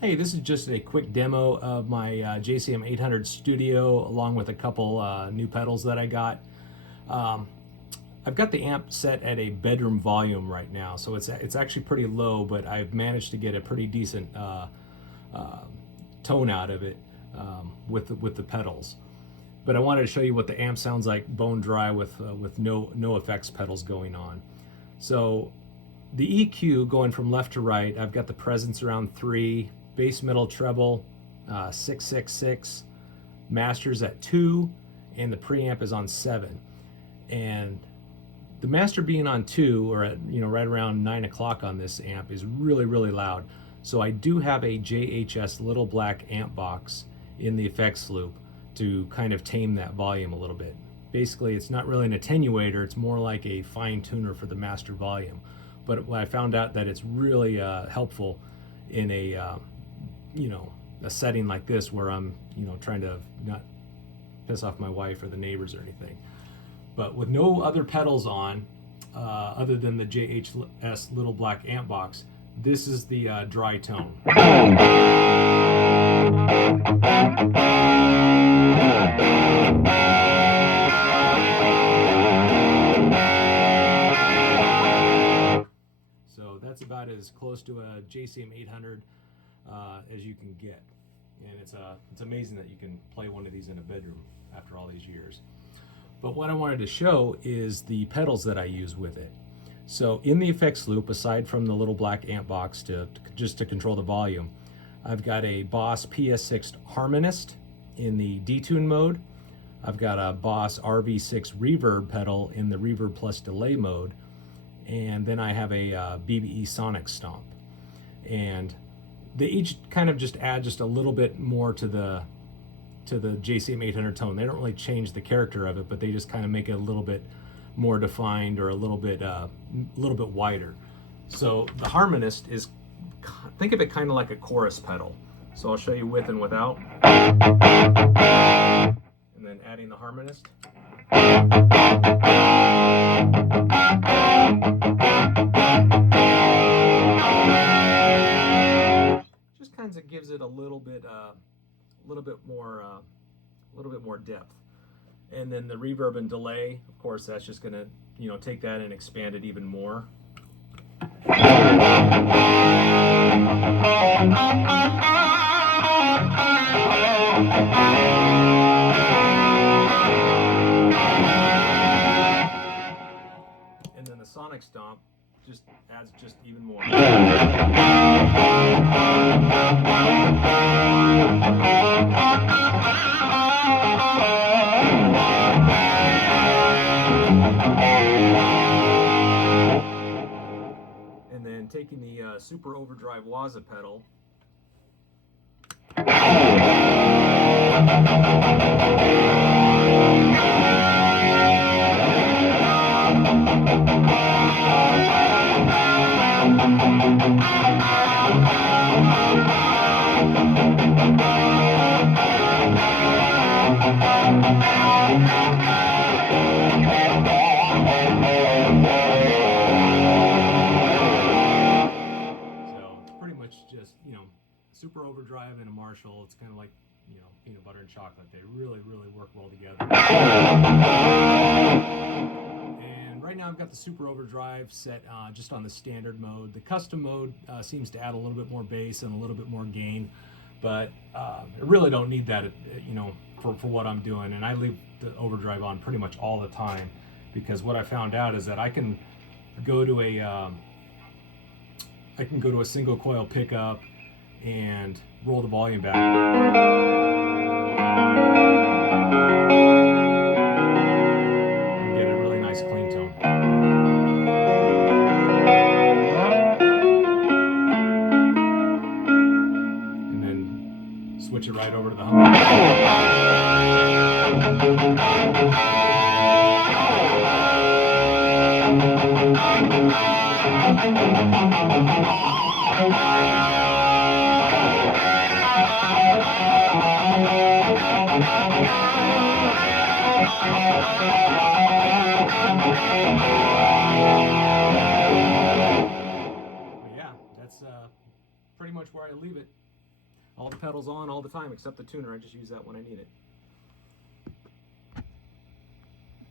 Hey, this is just a quick demo of my JCM800 Studio along with a couple new pedals that I got. Um, I've got the amp set at a bedroom volume right now, so it's actually pretty low, but I've managed to get a pretty decent uh, tone out of it with the pedals. But I wanted to show you what the amp sounds like bone dry with no effects pedals going on. So the EQ going from left to right, I've got the presence around 3, bass, middle, treble 666, masters at 2, and the preamp is on 7. And the master being on 2, or at right around 9 o'clock on this amp, is really loud. So I do have a JHS little black amp box in the effects loop to kind of tame that volume a little bit. Basically, it's not really an attenuator, it's more like a fine tuner for the master volume. But I found out that it's really helpful in a a setting like this where I'm trying to not piss off my wife or the neighbors or anything. But with no other pedals on, other than the JHS little black amp box, this is the dry tone. So that's about as close to a JCM800 as you can get. And it's amazing that you can play one of these in a bedroom after all these years. But what I wanted to show is the pedals that I use with it. So in the effects loop, aside from the little black amp box just to control the volume, I've got a Boss PS-6 Harmonist in the detune mode. I've got a Boss RV-6 reverb pedal in the reverb plus delay mode. And then I have a BBE Sonic Stomp. And they each kind of just add just a little bit more to the JCM800 tone. They don't really change the character of it, but they just kind of make it a little bit more defined or a little bit wider. So the Harmonist is, think of it kind of like a chorus pedal. So I'll show you with and without, and then adding the Harmonist. Just kind of gives it a little bit more depth. And then the reverb and delay, of course, that's just going to take that and expand it even more. And then the Sonic Stomp just adds just even more. And then taking the Super Overdrive Waza pedal. Just super overdrive and a Marshall. It's kind of like peanut butter and chocolate. They really work well together. And right now I've got the super overdrive set just on the standard mode. The custom mode seems to add a little bit more bass and a little bit more gain, but I really don't need that for what I'm doing. And I leave the overdrive on pretty much all the time, because what I found out is that I can go to a single coil pickup and roll the volume back. And get a really nice clean tone. And then switch it right over to the hum. But yeah, that's pretty much where I leave it. All the pedals on all the time except the tuner. I just use that when I need it.